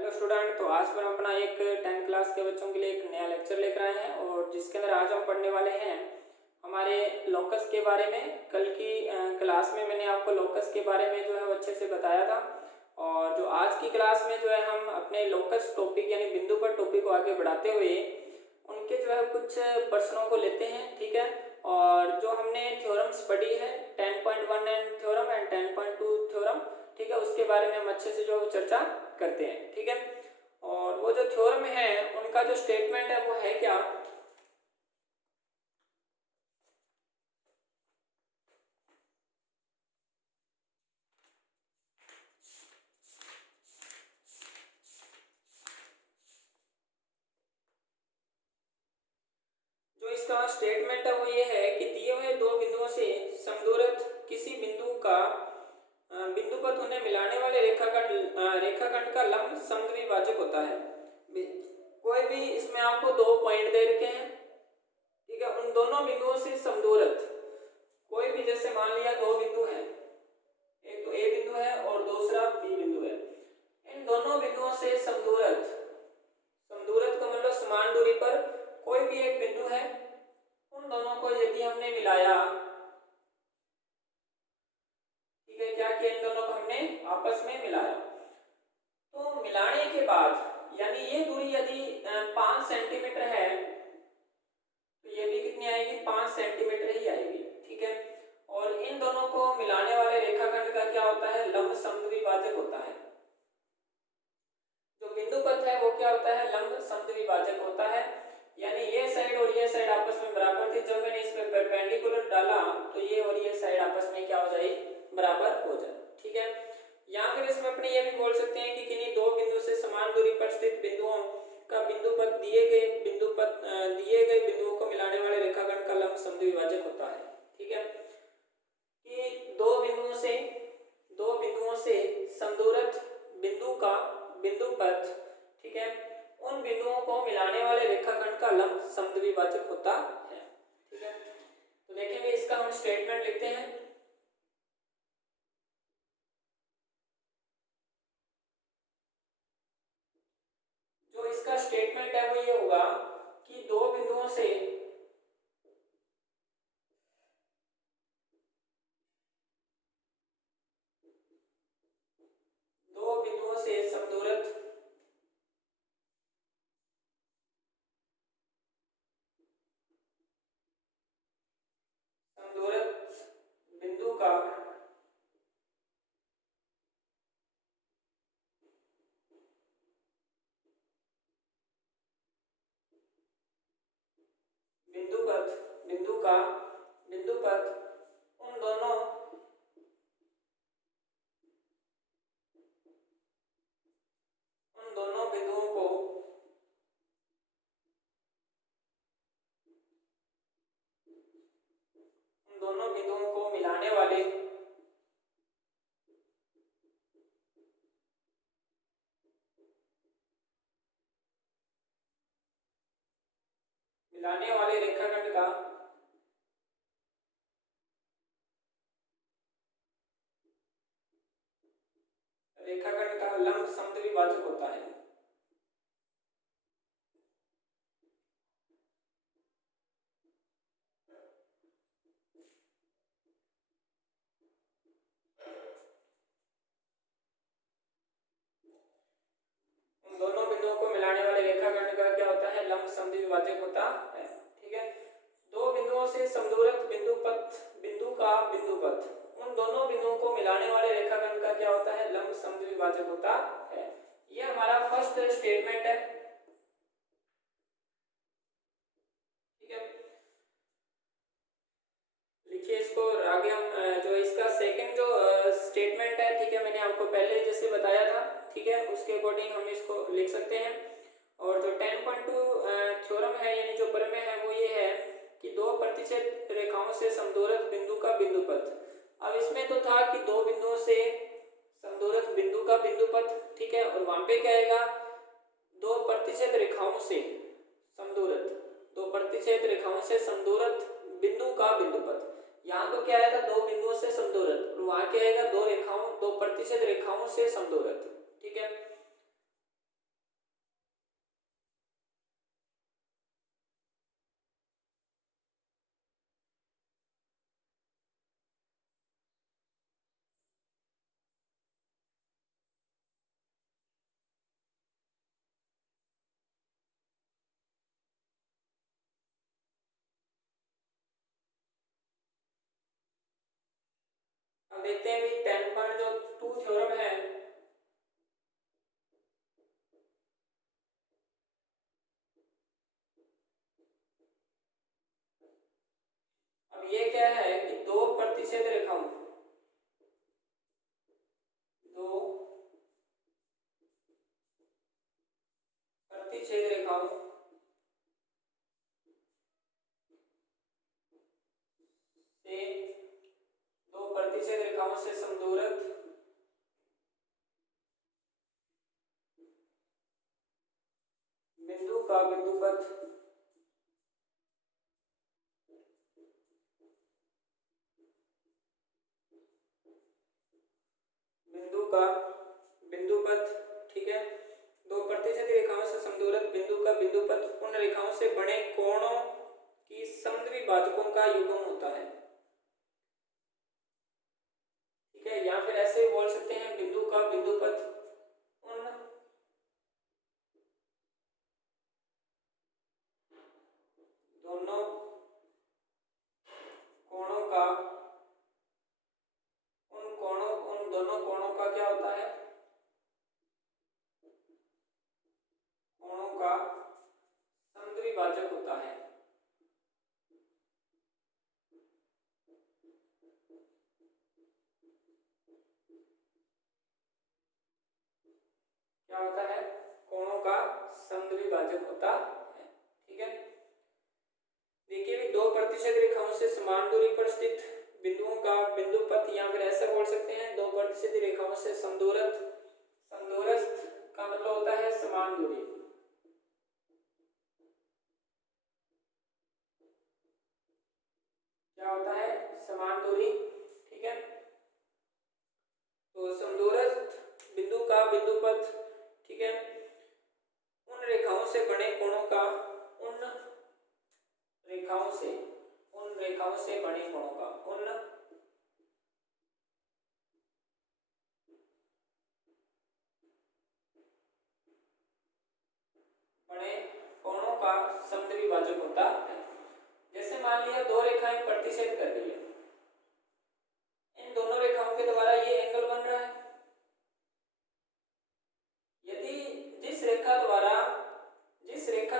Hello student. तो आज पर हम अपना एक 10th क्लास के बच्चों के लिए एक नया लेक्चर लेकर आए हैं और जिसके अंदर आज हम पढ़ने वाले हैं हमारे लोकस के बारे में। कल की क्लास में मैंने आपको लोकस के बारे में जो है वो अच्छे से बताया था और जो आज की क्लास में जो है हम अपने लोकस टॉपिक यानी बिंदु पर टॉपिक को आगे बढ़ाते हुए उनके जो है कुछ प्रश्नों को लेते हैं। ठीक है, और जो हमने थ्योरम्स पढ़ी है 10.1 थ्योरम एंड 10.2 थ्योरम, ठीक है, उसके बारे में हम अच्छे से जो चर्चा करते हैं। ठीक है, और वो जो थ्योरम है उनका जो स्टेटमेंट है वो है क्या, जो इसका स्टेटमेंट है वो ये है कि दिए हुए दो बिंदुओं से समदूरस्थ किसी बिंदु का बिंदु पर उन्हें मिलाने वाले रेखाखंड का लंब समद्विभाजक होता है। कोई भी इसमें आपको दो पॉइंट दे रखे हैं, ठीक है, उन दोनों बिंदुओं से समदूरस्थ कोई भी, जैसे मान लिया दो बिंदु हैं, एक तो ए बिंदु है और दूसरा बी बिंदु है, इन दोनों बिंदुओं से समदूरस्थ, समदूरस्थ का मतलब समान दूरी पर कोई भी एक बिंदु है, उन दोनों को यदि हमने मिलाया, ठीक है, क्या किया, इन दोनों को हमने आपस में मिलाया, तो मिलाने के बाद यानी ये दूरी यदि 5 सेंटीमीटर है तो ये भी कितनी आएगी, 5 सेंटीमीटर ही आएगी। ठीक है, और इन दोनों को मिलाने वाले रेखाखंड का क्या होता है, लंब समद्विभाजक होता है। जो बिंदु पथ है वो क्या होता है, लंब समद्विभाजक होता है, यानी ये साइड और ये साइड आपस में बराबर थी। जब मैंने इस पे परपेंडिकुलर डाला तो ये और ये साइड आपस में क्या हो जाए, बराबर हो जाए। ठीक है, या फिर इसमें अपने ये भी बोल सकते हैं कि किन्हीं दो बिंदु से समान दूरी पर स्थित बिंदुओं का बिंदु पथ दिए गए बिंदुओं को मिलाने वाले रेखाखंड का लंब समद्विभाजक होता है। ठीक है, कि दो बिंदुओं से समदूरस्थ बिंदु का बिंदु पथ, ठीक है, उन बिंदुओं को मिलाने वाले रेखाखंड का लंब समद्विभाजक होता है। ठीक है, तो देखेंगे इसका हम स्टेटमेंट लिखते हैं। जो इसका स्टेटमेंट है वो ये होगा कि दो बिंदुओं से समदूरस्थ बिंदु का बिंदु पथ उन दोनों बिंदुओं को मिलाने वाले रेखाखंड का लंब समद्विभाजक होता है। दोनों बिंदुओं को मिलाने वाले रेखाखंड का क्या होता है, लंब समद्विभाजक होता है। ठीक है, दो बिंदुओं से समदूरस्थ बिंदु का बिंदु पथ उन दोनों बिंदुओं को मिलाने वाले रेखाखंड का क्या होता है, लंब समद्विभाजक होता है। ये हमारा फर्स्ट स्टेटमेंट है। ठीक है, लिखिए इसको। आगे हम जो इसका सेकंड जो स्टेटमेंट है, ठीक है, मैंने आपको पहले जैसे बताया था, ठीक है, उसके अकॉर्डिंग हम इसको लिख सकते हैं। और जो 10.2 थ्योरम है यानी जो प्रमेय है वो ये है कि दो प्रतिच्छेद रेखाओं से समदूरस्थ बिंदु का बिंदु पथ। अब इसमें तो था कि दो बिंदुओं से समदूरस्थ बिंदु का बिंदु पथ, ठीक है, और वहां पे क्या आएगा, दो प्रतिच्छेद रेखाओं से समदूरस्थ बिंदु का बिंदु पथ। यहाँ तो क्या आएगा, दो बिंदुओं से समदूरस्थ, और वहां क्या आएगा, दो प्रतिच्छेद रेखाओं से समदूरस्थ। ठीक है, देखते हैं भी 10.2 थ्योरम है। अब ये क्या है कि दो प्रतिच्छेद रेखाओं से दो प्रतिच्छेद रेखाओं से समदूरत बिंदु का बिंदुपथ ठीक है, दो प्रतिच्छेद रेखाओं से समदूरत बिंदु का बिंदुपथ उन रेखाओं से बने कोणों की समद्विभाजकों का युग्म होता है। ठीक है, या फिर ऐसे बोल सकते हैं बिंदु का बिंदुपथ उन दोनों कोणों का उन दोनों कोणों का क्या होता है, कोणों का समद्विभाजक होता है। क्या होता है, कोणों का समद्विभाजक होता है। ठीक है, देखिए दो प्रतिच्छेद रेखाओं से समान दूरी पर स्थित बिंदुओं का बिंदुपथ, या फिर ऐसा बोल सकते हैं दो प्रतिच्छेद रेखाओं से समदूरस्थ का मतलब होता है समान दूरी। क्या होता है, समान दूरी। ठीक है, तो समदूरस्थ बिंदु का बिंदुपथ, ठीक है, उन रेखाओं से बने कोणों का उन रेखाओं से बने कोणों का उन बड़े कोणों का समद्विभाजक होता है। जैसे मान लिया दो रेखाएं प्रतिच्छेद कर रही है, इन दोनों रेखाओं के द्वारा ये एंगल बन रहा है। यदि जिस रेखा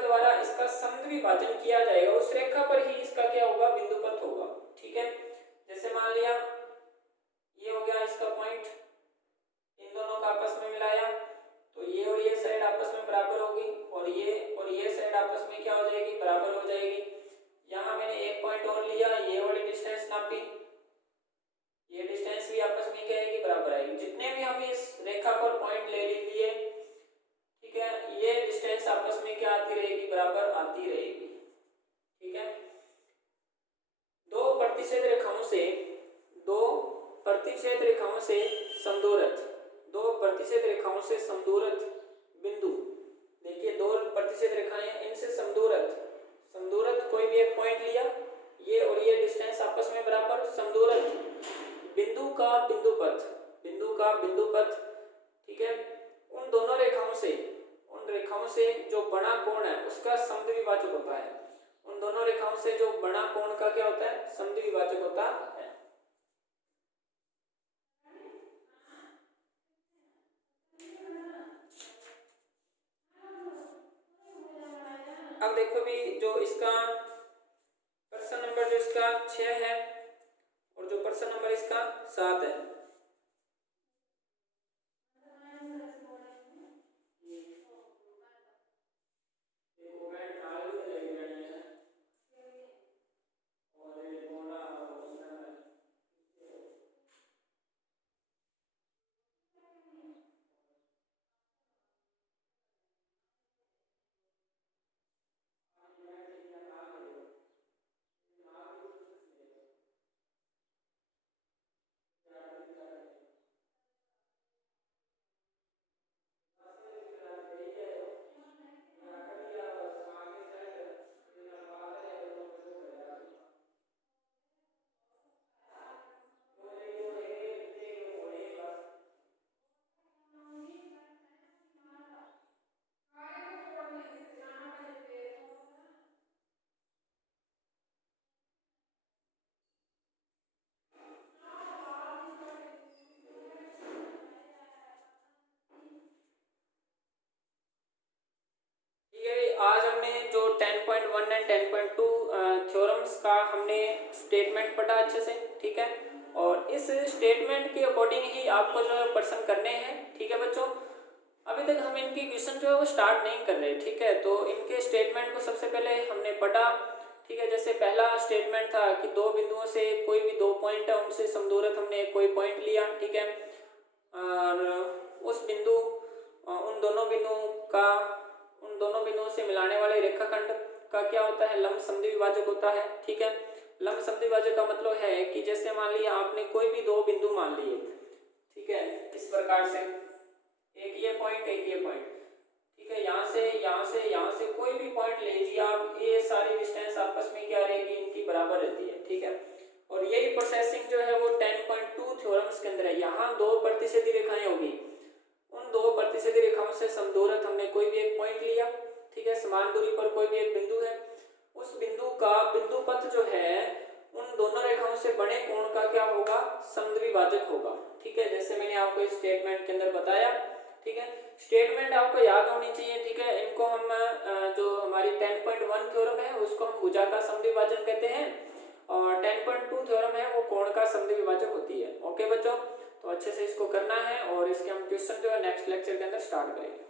द्वारा इसका समद्विभाजन किया जाएगा उस रेखा पर ही इसका क्या होगा, बिंदुपथ होगा। ठीक है, जैसे मान लिया ये हो गया इसका पॉइंट, इन दोनों का आपस में मिलाया तो ये और ये साइड आपस में बराबर होगी, और ये साइड आपस में क्या हो जाएगी, बराबर हो जाएगी। यहाँ मैंने एक पॉइंट और लिया, ये वाली डिस्टेंस नापी, ये डिस्टेंस भी आपस में क्या आएगी, बराबर आएगी। जितने भी हम इस रेखा पर पॉइंट ले लिए, ठीक है, ये डिस्टेंस आपस में क्या आती रहेगी, बराबर आती रहेगी। ठीक है, दो प्रतिच्छेद रेखाओं से समदूरत बिंदु, देखिए दो प्रतिच्छेद रेखाएं हैं, इनसे समदूरत कोई भी एक पॉइंट लिया, ये और ये डिस्टेंस आपस में बराबर, समदूरत बिंदु का बिंदुपथ, ठीक है, उन दोनों रेखाओं से जो बड़ा कोण है उसका समद्विभाजक होता है। उन दोनों रेखाओं से जो बड़ा कोण का क्या होता है, समद्विभाजक होता है। अब देखो भी जो इसका प्रश्न नंबर जो इसका 6 है और जो प्रश्न नंबर इसका 7 है, स्टेटमेंट पढ़ा अच्छे से, ठीक है। और इस स्टेटमेंट के अकॉर्डिंग ही आपको जो है प्रश्न करने हैं, ठीक है बच्चों। अभी तक हम इनकी क्वेश्चन जो है वो स्टार्ट नहीं कर रहे, ठीक है। तो इनके स्टेटमेंट को सबसे पहले हमने पढ़ा, ठीक है। जैसे पहला स्टेटमेंट था कि दो बिंदुओं से कोई भी दो पॉइंट है उनसे समदूरत हमने कोई पॉइंट लिया, ठीक है। और उस बिंदु उन दोनों बिंदुओं से मिलाने वाले रेखाखंड का क्या होता है, लंब समद्वि विभाजक होता है, ठीक है। लंब समद्वि विभाजक का मतलब है कि जैसे मान लिया आपने कोई भी दो बिंदु मान लिए, ठीक है, इस प्रकार से, एक ये पॉइंट एक ये पॉइंट, ठीक है। यहाँ से कोई भी पॉइंट ले लीजिए आप, ये सारी डिस्टेंस आपस में क्या रहेगी, इनकी बराबर रहती है, ठीक है। और यही प्रोसेसिंग जो है वो 10.2 थ्योरम्स के अंदर है। यहाँ दो प्रतिच्छेदी रेखाएं होगी, उन दो प्रतिच्छेदी रेखाओं से समदूरत हमने कोई भी एक पॉइंट लिया, ठीक है। समान दूरी पर कोई भी एक बिंदु है, उस बिंदु का बिंदु पथ जो है उन दोनों रेखाओं से बने कोण का क्या होगा, समद्विभाजक होगा, ठीक है। जैसे मैंने आपको इस स्टेटमेंट के अंदर बताया, ठीक है। स्टेटमेंट आपको याद होनी चाहिए, ठीक है। इनको हम जो हमारी 10.1 थ्योरम है उसको हम भुजा का समद्विभाजन कहते हैं, और 10.2 थ्योरम है वो कोण का समद्विभाजक होती है। ओके बच्चों, तो अच्छे से इसको करना है और इसके हम क्वेश्चन जो है नेक्स्ट लेक्चर के अंदर स्टार्ट करेंगे।